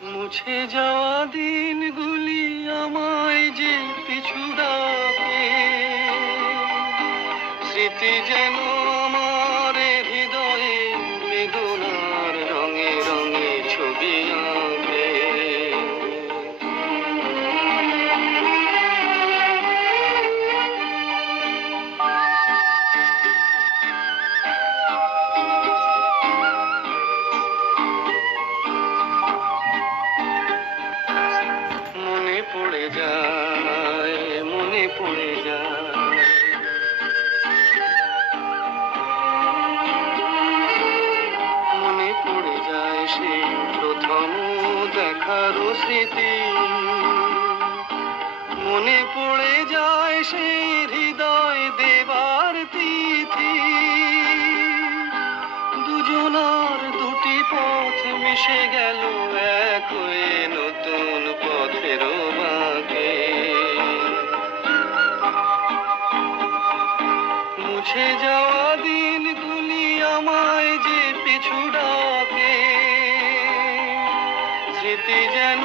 মুছে যাওয়া দিনগুলি আমায় যে পিছু ডাকে, স্মৃতি যেন আমার হৃদয়ে বেদনার রঙে রঙে ছবি আঁকে। মনে পড়ে যায়, মনে পড়ে যায়, মনে পড়ে যায় সেই প্রথম দেখার স্মৃতি। মনে পড়ে যায় সেই হৃদয় দেবার তিথি। দুজনার দুটি পথ মিশে গেল এক হয়ে নতুন পথের বাঁকে। মুছে যাওয়া দিনগুলি আমায় যে পিছু ডাকে, স্মৃতি যেন